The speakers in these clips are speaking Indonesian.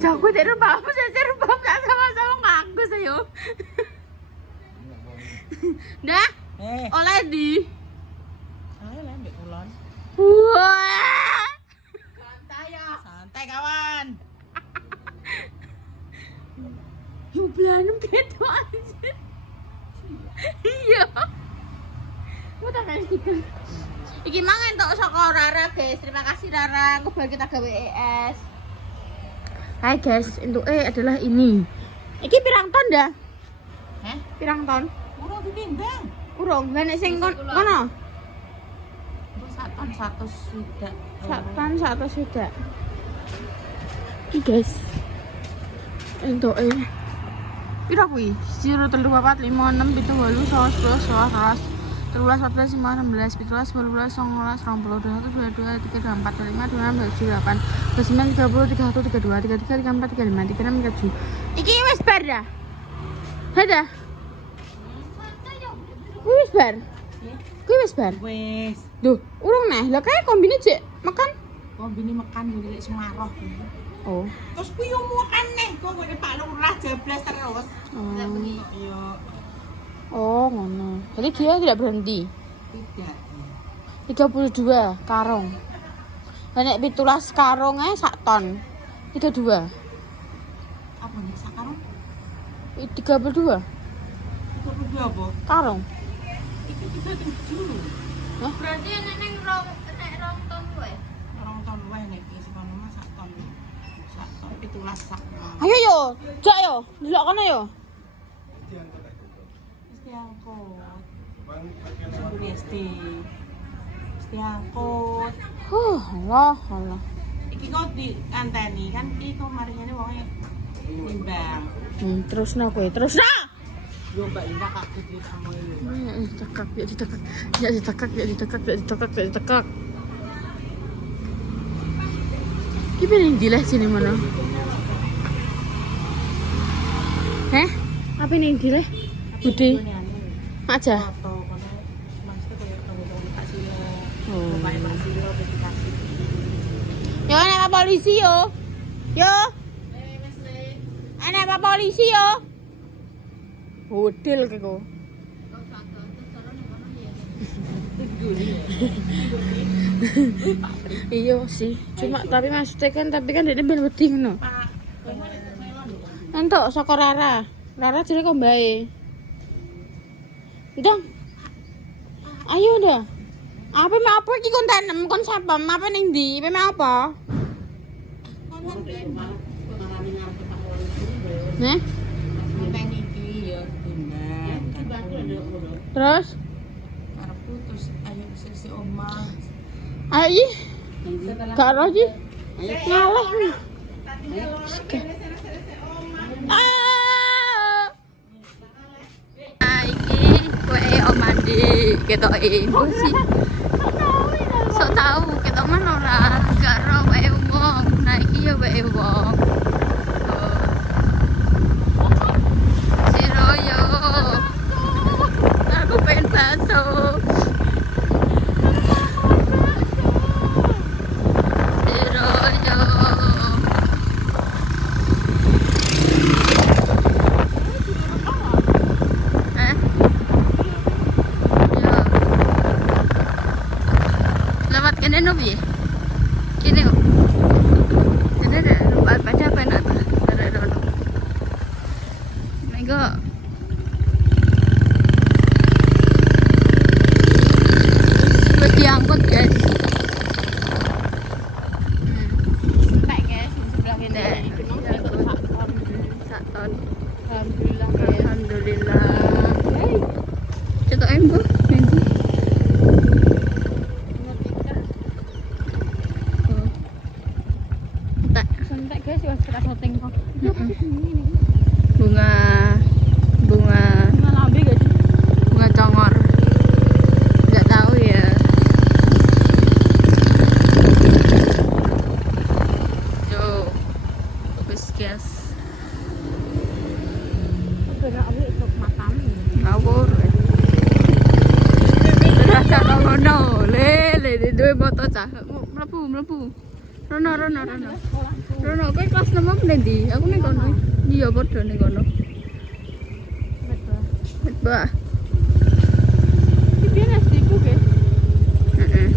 Bocahku dari rumahmu saya rumah tak sama-sama ngaku saya. Dah? Oleh di. Oleh mbek kulon. Wah. Santai ya. Santai kawan. Jublanem gitu aja. Iya. Mau tak kasih stiker. Iki mang entuk saka Rara, guys. Terima kasih Rara. Aku bagi kita gawe ES. Hai guys, entuk adalah ini. Iki pirang ton dah? Heh? Pirang ton? Urung ditimbang. Urung, lah nek sing kono. Sak ton 100 swidak. Sak ton 100 swidak. Iki guys. Entuk pira kuwi? 0 3 4 5 6 7 8 9 10 11 13 14 15 16 17 18 19 20 21 22 23 24 25 26 28 29 30 31 32 33 34 35 36 37. Iki wis bar dah. Dah. Wis bar. Kuwi wis bar. Wis. Duh, urung neh. Lah kae kombine cek makan. Kombine makan yo lek Semarang. Oh. Terus kuwi yo makan neh, kok ngene Pak Lurah jablas terus. Iya. Oh, ngono. Jadi dia tidak berhenti. Tidak. 32 karung. Lah nek 17 karung ae sak ton. 32. Apa nih sakarung? 32 32 apa? karung. Iki 37. Hah? Berarti nek rong ton wae. Orang ton wae nek iki sekono mah sak ton. Sak ton 17 sak. Ayo yo, jak yo. Delok kono yo. Istiangkut. Sumber SD. Istiangkut. Allah. Iki kok dianteni kan iki kok marine wonge nimbang. Terus no kowe, terus no. Yo Mbak Ina kaget iki kamu iki. Ya ditekak. Ki pengen dilah sini mana? Heh? Apa ning dilah? Budi. Aja. Foto kono maksudnya koyo tonggo-tonggo Pak Silo. Oh. Bapak Pak Silo dikasih. Yo ana apa polisi yo? Yo. Ana apa polisi yo? Hodel ke kok. Iya sih, cuma tapi maksudnya kan dia ben wedi ngono. Entuk saka Rara. Rara jare kok mbae. Ndang. Ayo dah. Apa iki kon tanem kon sapem apa ning ndi? Apa? Nih? Ngenteni iki ya timbang. Terus? Karepku terus ayo sesi omah. Ayo. Gak roh iki. Ngalah. Iki kue Om Andi ketoke sih. Sok tahu ketok mana ora gak roh wae wong. Nah iki ya wae wong. Siroyo. Aku pengen bakso. Siroyo. Lewat kene no piye? Kene kok. Kene pada apa nak? Ada dono. Mego. Wis diangkut, guys. Sampai guys, di sebelah kene. Sak ton. Alhamdulillah, guys. Alhamdulillah. Hei. Cetok embo. Santai guys, wis kita syuting kok. Bunga lambe gak sih? Bunga congor. Enggak tahu ya. Tuh. Wis guys. Berak aku ikut makan. Ngawur. Rasa ngono. Le duwe moto cah. Mlebu. Rono. Rono kowe kelas 6 apa ndi? Aku ning kono. Iya padha ning kono. Bah. Iki biyen SD ku, guys. Heeh.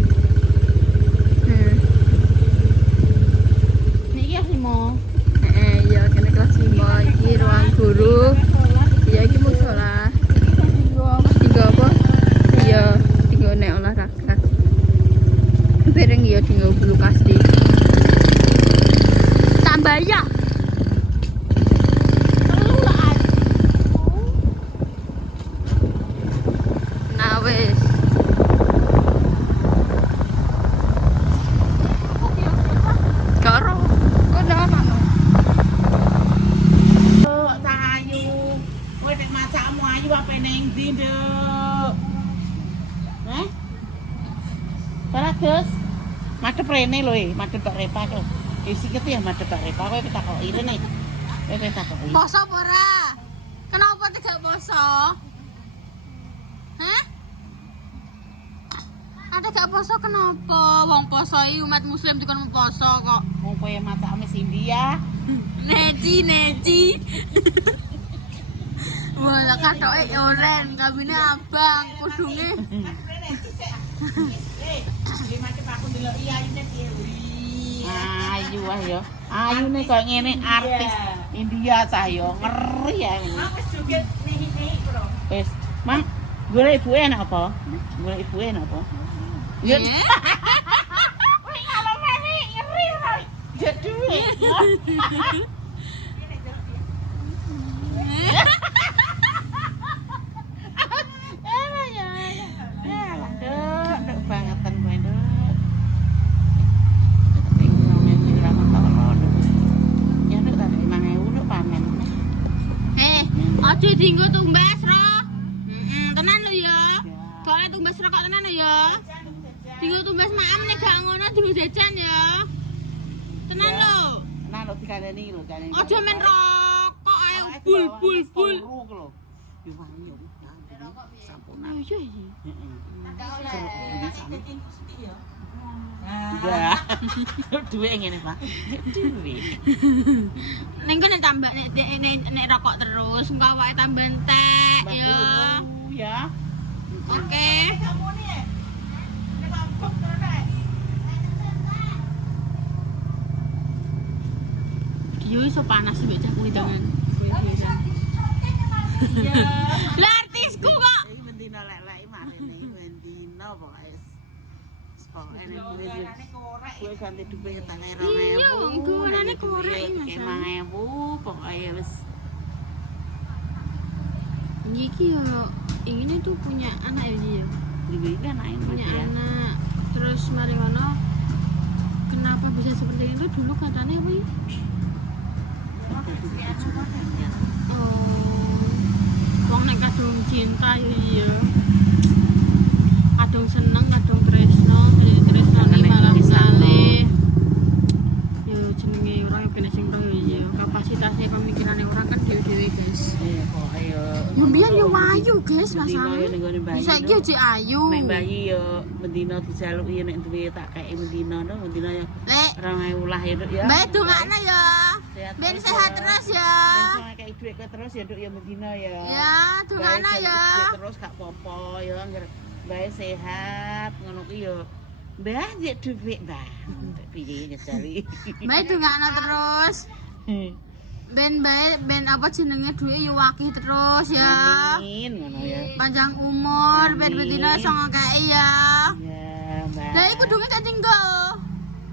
Niki kelas 5. Iya kene kelas 5 iki ruang guru. Iya iki musola. Tiga apa? Iya, tiga nek olahraga. Bareng ya tinggal bulu kasih. Tambah ya. Nah wes. Karo. Kok ndak apa? Ayu, kowe nek macamu ayu apa ning ndi, Nduk? Heh? Paragus. Madhep rene lho, madhep Pak Repa lho. Isi kete ya madhep Pak Repa, kowe pitakoki rene. Kowe pitakoki. Poso apa ora? Kenapa tidak poso? Hah? Ada gak poso kenapa? Wong poso iki umat muslim juga mau poso kok. Wong kowe macame Cindy ya. Neji. Wah, katoke oren, kabine abang, kudunge. Ayu ah ya. Ayu nih kok ngene artis India cah yo ngeri ya ini. Wis joget nih bro. Wis, Mang, golek ibuke enak apa? Golek ibuke enak apa? Ya. Wih, kalau meni ngeri ora. Jet duit. Dek bangetan kowe, Dek. Ya nek tak 5.000 nek panen. Aja dienggo tumbas, Ro. Tenan lho ya. Kok tumbas rokok tenan lho ya. Dienggo tumbas maam nek gak ngono dienggo jajan ya. Tenan lho. Tenan lho dikandani lho, kandani. Aja men rokok ae bul. Yo wangi yo. Sampun. Iya iki. Ya. Duwe ngene, Pak. Duwe. Ning kene tambah nek rokok terus engko awake tambah entek ya. Ya. Oke. Yo iso panas mbek cah kuwi tangan. Iya. Lah artisku kok. Iki mendina lek-lek manene mendina pokoke. Pokoke nek kowe ganti duwe tangi 2.000. Iya, gorane korek iki, Mas. 5.000 pokoke wis. Iki yo ini tuh punya anak ya dia. Iki kan anak Punya ya. anak. Terus mari ngono kenapa bisa seperti itu dulu katanya apa ya? Wong nek kadung cinta yo iya. Kadung seneng, kadung tresno, tresnane malah saleh. Yo jenenge ora yo kene sing roh yo iya. Kapasitasnya pemikirannya orang kan dhewe-dhewe, guys. Iya kok ayo. Yo mbiyen yo ayu, guys, rasane. Bisa iki yo jek ayu. Nek bayi yo mendina dijaluki nek duwe tak kei mendina no, mendina yo Lek 2.000 lah ya, Duk ya. Mbak dongakno ya. Ben sehat terus ya. Ben kayak duit ke terus ya, Duk ya mendina ya. Ya, dongakno ya. Terus gak apa-apa ya, anggere bae sehat ngono ki yo. Mbah njek duit, Mbah. Piye nyecali. Mbak dongakno terus. Ben apa jenenge duwe yo akeh terus ya. Amin ngono ya. Panjang umur, ben bedina iso ngekeki ya. Ya, Mbah. Lah iku kudunge tak tinggo.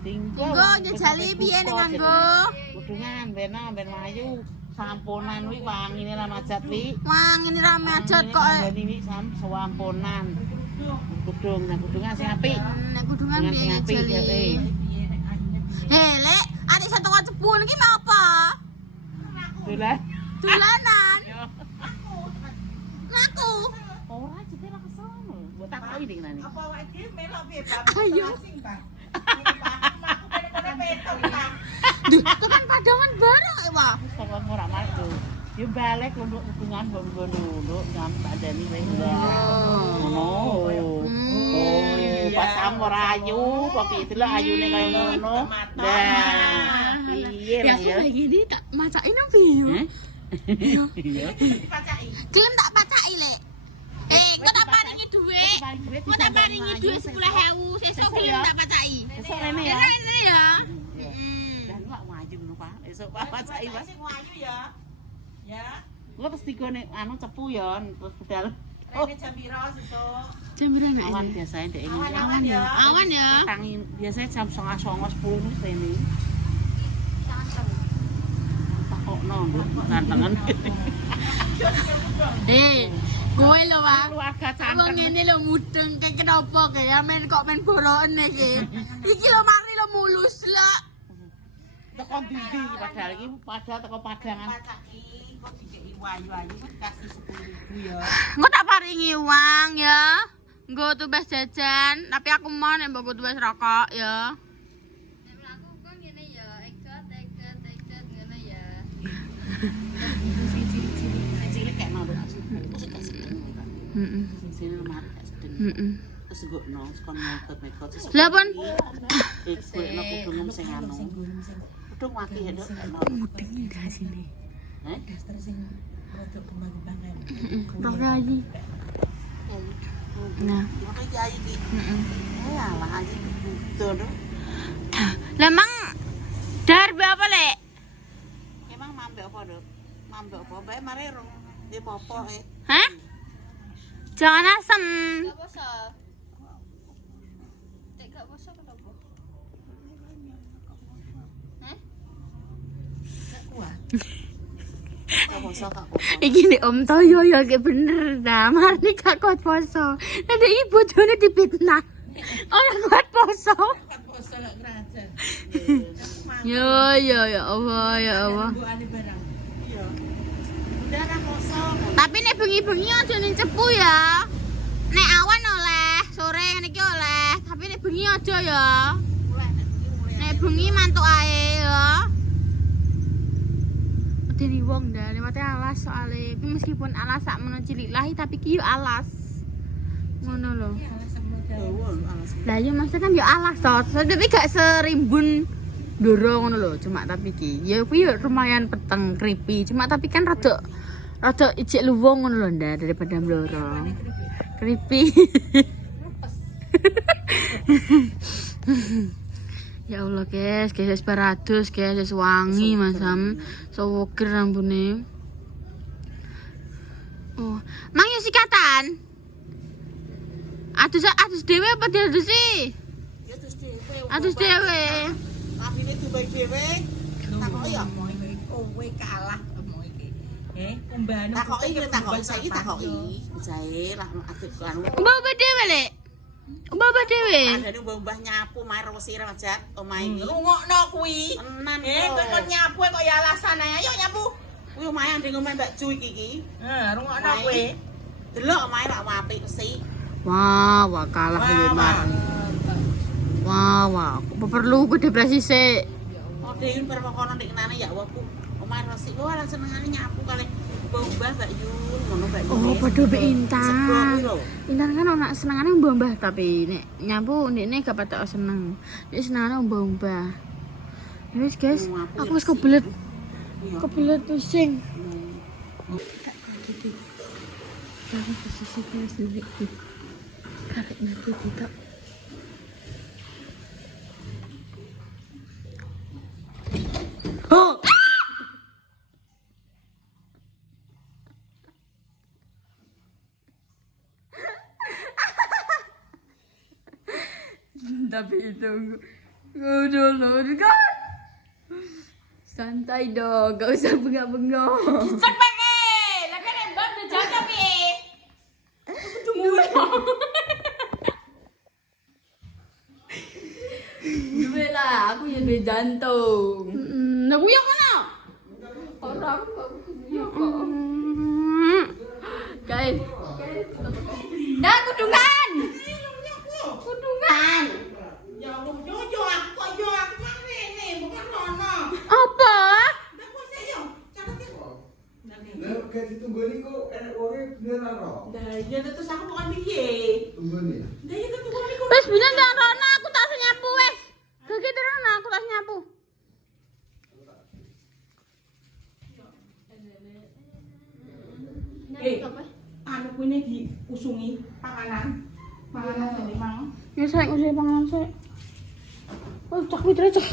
Tinggo njajali piye nek nganggo? Kudungan ben mlayu. Samponan wi wangine ra majat wi. Wang ini rame ajat kok. Ini samponan. Kudung, nah kudungan sing apik. Nek kudungan piye njajali? Lek, adik satu cepun iki mau apa? Dolan. Dolanan. Ngaku. Ora jete ra kesono. Mbok takoki ning ngene. Apa awake dhewe melok piye, Bang? Ayo. Sing, Bang. Aku kene petok, Bang. Duh, tekan padangan bareng Wah. Sapa ora malik tuh. Yo balik untuk hubungan mbok nduk nyam tak dani wae. Ngono. Pas ora ayu, kok iki lho ayune kaya ngono. Nah, iya piye Ya lah aku ya. lagi ini tak macakin apa yo? Iya. Pacai. Gelem tak pacaki lek. Kok tak paringi dhuwit. Kok tak paringi dhuwit 10.000 sesuk gelem tak pacaki. Esok rene ya. Rene ya. Dan lak maju ngono Pak. Esok Pak pacai Mas. Sing wayu ya. Ya. Gua terus digone anu cepu ya terus budal. Rene jam piro sesuk? Jam berapa Awan ini? biasanya dek ini. Awan ya. Awan ya. Tangi biasanya jam 9.30 10 wis rene. Takokno gantengan. Kowe lho, Pak. Keluarga Wong canteng. ngene lho mudeng kayak kenapa kayak men kok men boroken iki. Iki lho mari lho mulus lho. Teko ndi padahal iki padahal teko padangan. Pacai kok dikeki wayu-wayu kasih 10.000 ya. Engko tak paringi uang ya. Nggo tumbas jajan, tapi aku mau nek mbok tumbas rokok ya. Nek aku kok ngene ya, egot ngene ya. Cilik kayak mau asli. Wis gak sedeng. Heeh. Sini lemari gak sedeng. Heeh. Terus gokno kon megot-megot terus. Lah pun Golekno kudung sing anu. Kudung mati ya Dok. mudeng enggak sini. Heh? Daster sing rodok kembang-kembang kan. Rok lagi. Nah, Makanya kiai iki. heeh. Alah aja tuh. Lah emang darbe apa, Lek? Emang mambe apa, Dok? Mambe apa? Bae mari rong di popo Hah? Jangan asem. Gak poso. Tek gak poso kenapa? Hah? Gak kuat. Kak poso, Kak poso. Iki nek Om Toyo ya kayak bener dah. Mari gak kuat poso. Nanti ibu bojone dipitnah. Orang kuat poso. Kan poso lek ngerajan. Ya Allah, ya Allah. Buane barang. Iya. Udah kan poso. Tapi nek bengi-bengi aja ning cepu ya. Nek awan oleh, sore ngene iki oleh, tapi nek bengi aja ya. Nek bengi mantuk ae ya. Medeni wong dah lewate alas soalnya. Iki meskipun alas sak meno cilik lahi tapi ki yo alas. Ngono lho. Lah yo maksudnya kan yo alas toh. Tapi gak serimbun Doro ngono lho, cuma tapi ki ya kuwi yo lumayan peteng creepy, cuma tapi kan rada ijek luwung ngono lho ndak daripada mloro. Creepy. Ya Allah, guys, wis barados, guys, wis wangi masam, sowoger rambune. Oh, mang yo sikatan. Adus dhewe apa diadusi? Ya terus dhewe. Adus dhewe. Lapine dibae dhewe. Takoki ya. Kowe kalah omong iki. Kumbane Takoki saiki takoki. Jae lah asik anu. Mbah dhewe, Lek. Mbah dhewe. Adane mbah nyapu mae resi rajak omahe iki. rungokno kuwi. Tenan. Kowe kon nyapu kok ya alasan ae. Ayo nyapu. Kuwi omahe ndek ngomong Mbak Cu iki. Rungokno kowe. Delok omahe lak apik resi. Wah, kalah kuwi, Mbak. Wah, kok perlu ku depresi sik. Oh, dhewe perpokono ndek nane ya waku. Omahe resi ku ora senengane nyapu kali mbah Mbak Yun ngono Mbak Yun. Oh, padha mbek Sego Intan. kuwi lho. Intan kan ana senengane mbah tapi nek nyapu ndekne gak patok seneng. Nek senengane mbah. Ya wis, guys, aku wis kebelet. Kebelet pusing. Aku posisi kelas sendiri. Kakek nanti kita. Oh! Tapi itu udah loh kan. Santai dong, gak usah bengak-bengok. Cek pakai. Lah kan mbak udah jaga piye? Duwe lah, aku ya duwe jantung. Nah, buyok mana? Orang guys. Dah kudungan. Kudungan. Ya Allah, yo aku mang rene bukan rono. Apa? Lah kok saya catet ya. Lah kayak ditunggoni kok enak wonge beneran ro. Lah ya terus aku bukan piye. Tunggoni. Lah ya tetep kok niku. Wes bener ndak Rona, aku tak nyapu wes. Gak gitu Rona, aku tak nyapu. apa? Anu kuwi diusungi panganan. Panganan dari mang. Ya saya usah panganan saya. Oh, cak wit cak.